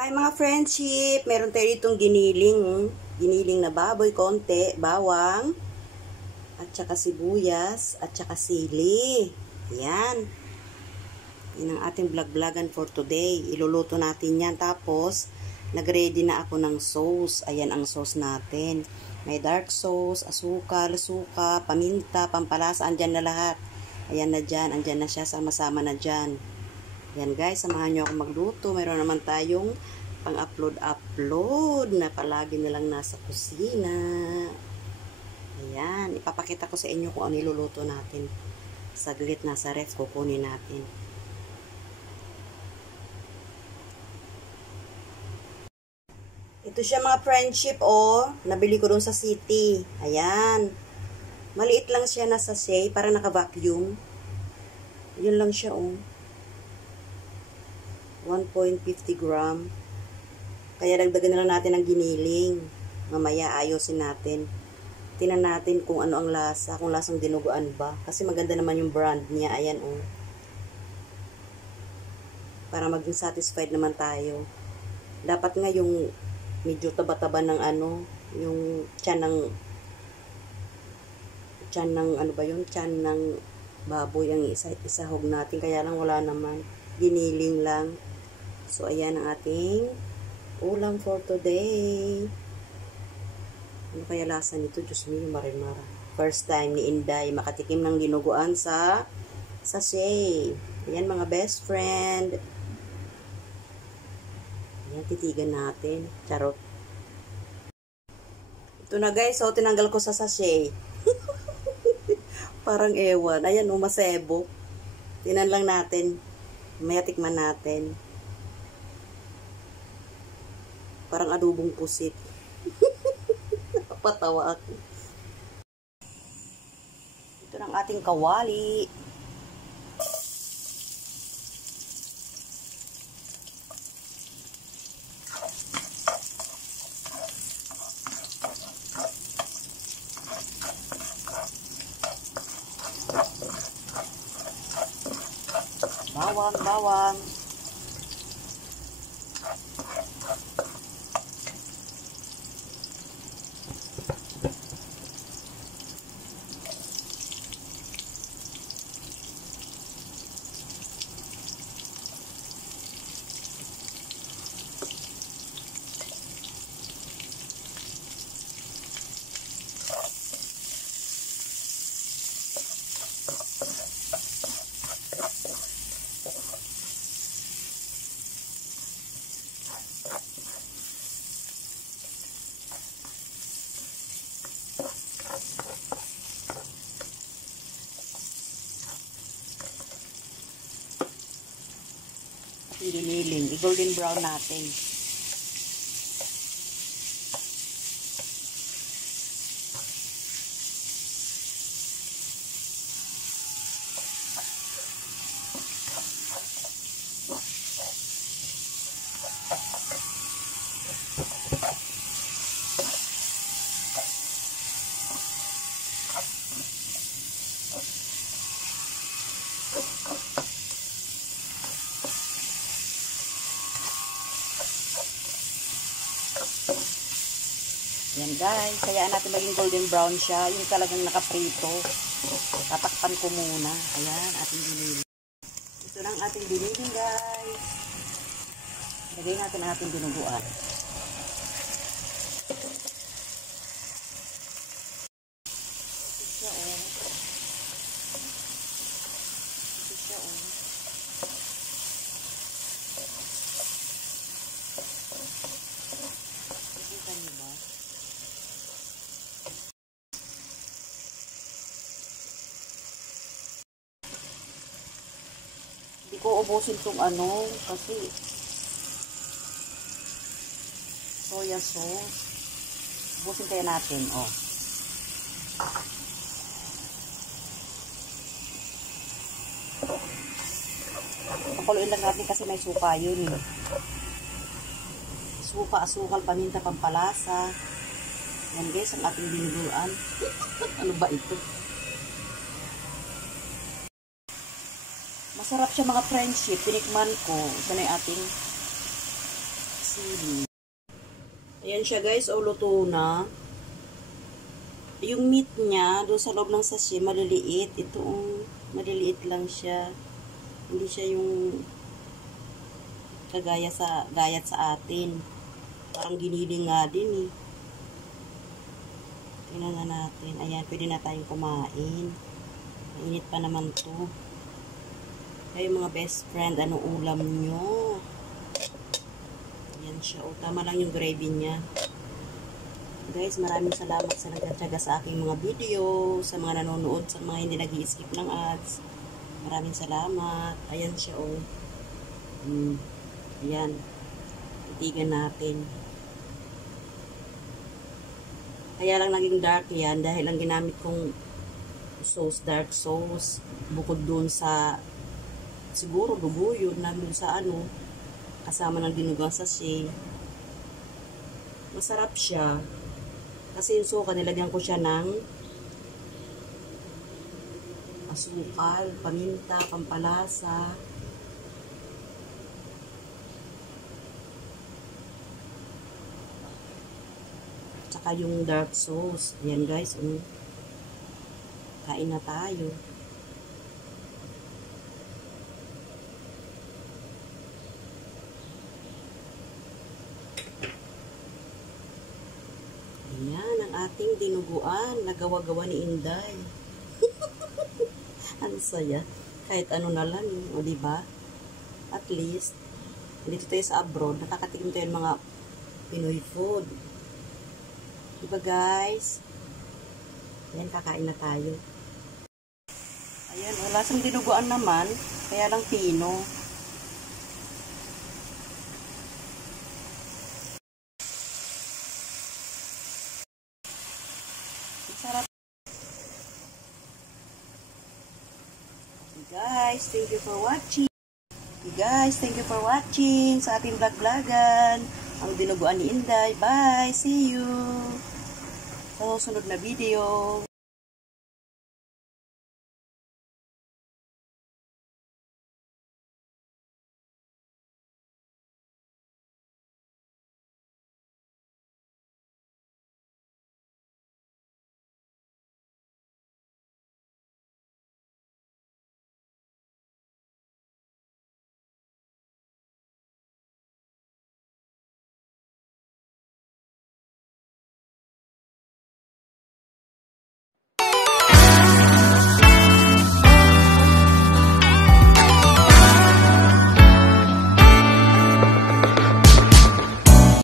Hi mga friendship, meron tayo ditong giniling na baboy, konti, bawang, at saka sibuyas, at saka sili. Ayan. Yan ang ating vlog-vlogan for today. Iluluto natin yan. Tapos, nag-ready na ako ng sauce. Ayan ang sauce natin. May dark sauce, asukal, suka, paminta, pampalasa. Andyan na lahat. Ayan na dyan. Andyan na siya. Sama-sama na dyan. Yan guys, samahan nyo ako magluto. Mayroon naman tayong pang-upload na palagi nilang nasa kusina. Ayan, ipapakita ko sa inyo kung ano iluluto natin. Saglit nasa ref, kukunin natin. Ito siya mga friendship, oh. Nabili ko doon sa city. Ayan. Maliit lang siya na sachet, para naka-vacuum. Yun lang siya, oh. 1.50 gram. Kaya dagdagan na lang natin ang giniling. Mamaya ayosin natin. Tingnan natin kung ano ang lasa. Kung lasang dinuguan ba. Kasi maganda naman yung brand niya. Ayan oh. Para maging satisfied naman tayo. Dapat nga yung medyo taba-taba ng ano. Yung tiyan ng ano ba yun? Tiyan ng baboy ang isahog natin. Kaya lang wala naman. Giniling lang. So, ayan ang ating ulam for today. Ano kaya lasa nito? Diyos mo, marimara. First time ni Inday makatikim ng dinuguan sa sachet. Ayan mga best friend. Ayan, titigan natin. Charot. Ito na guys, so tinanggal ko sa sachet. Parang ewan. Ayan, umasebo. Tinan lang natin. Maya tikman natin. Parang adobong pusit. Patawa ako. Ito ng ating kawali. Bawang. Giniling. I-golden brown natin. Yan guys, hayaan natin maging golden brown siya. Yung talagang nakaprito. Tatakpan ko muna. Ayan, ating diniling. Ito na ang ating diniling guys. Lagay natin ang ating dinuguan. Ito siya oh. Ito siya oh. Nakita niyo ba? Hindi ko ubusin itong ano kasi soya sauce. Ubusin kaya natin, oh. Pakuluin lang natin kasi may suka yun, eh. Suka, asukal, paminta, pampalasa. Yan guys, ang ating dinuguan. Ano ba ito? Masarap siya mga friendship. Tinikman ko. Ito na yung ating sili. Ayan siya guys, o luto na. Yung meat niya, doon sa loob ng sachet, maliliit. Ito, maliliit lang siya. Hindi siya yung gayat sa atin. Parang giniling nga din eh. Tingnan na natin. Ayan, pwede na tayong kumain. Mainit pa naman to. Kayo mga best friend, anong ulam nyo? Ayan siya. O, tama lang yung gravy niya. Guys, maraming salamat sa nagtatsaga sa aking mga video, sa mga nanonood, sa mga hindi nag-i-skip ng ads. Maraming salamat. Ayan siya, o. Ayan. Titigan natin. Kaya lang naging dark yan dahil ang ginamit kong sauce, dark sauce, bukod dun sa siguro dugo yun na dun sa ano, kasama ng dinugang sachet. Masarap siya kasi yung suka nilagyan ko siya ng asukal, paminta, pampalasa. Tsaka yung dark sauce. Ayan guys, kain na tayo. Ayan, ang ating dinuguan. Nagawa-gawa ni Inday. Ang saya. Kahit ano na lang, o diba? At least, dito tayo sa abroad, nakakatikim tayo ng mga Pinoy food. Diba guys? Ayan, kakain na tayo. Ayan, lasang dinuguan naman. Kaya lang pino. Sarap. Guys, thank you for watching. Guys, thank you for watching sa ating vlog-vlogan. Ang dinuguan ni Inday. Bye! See you! Sa susunod na video.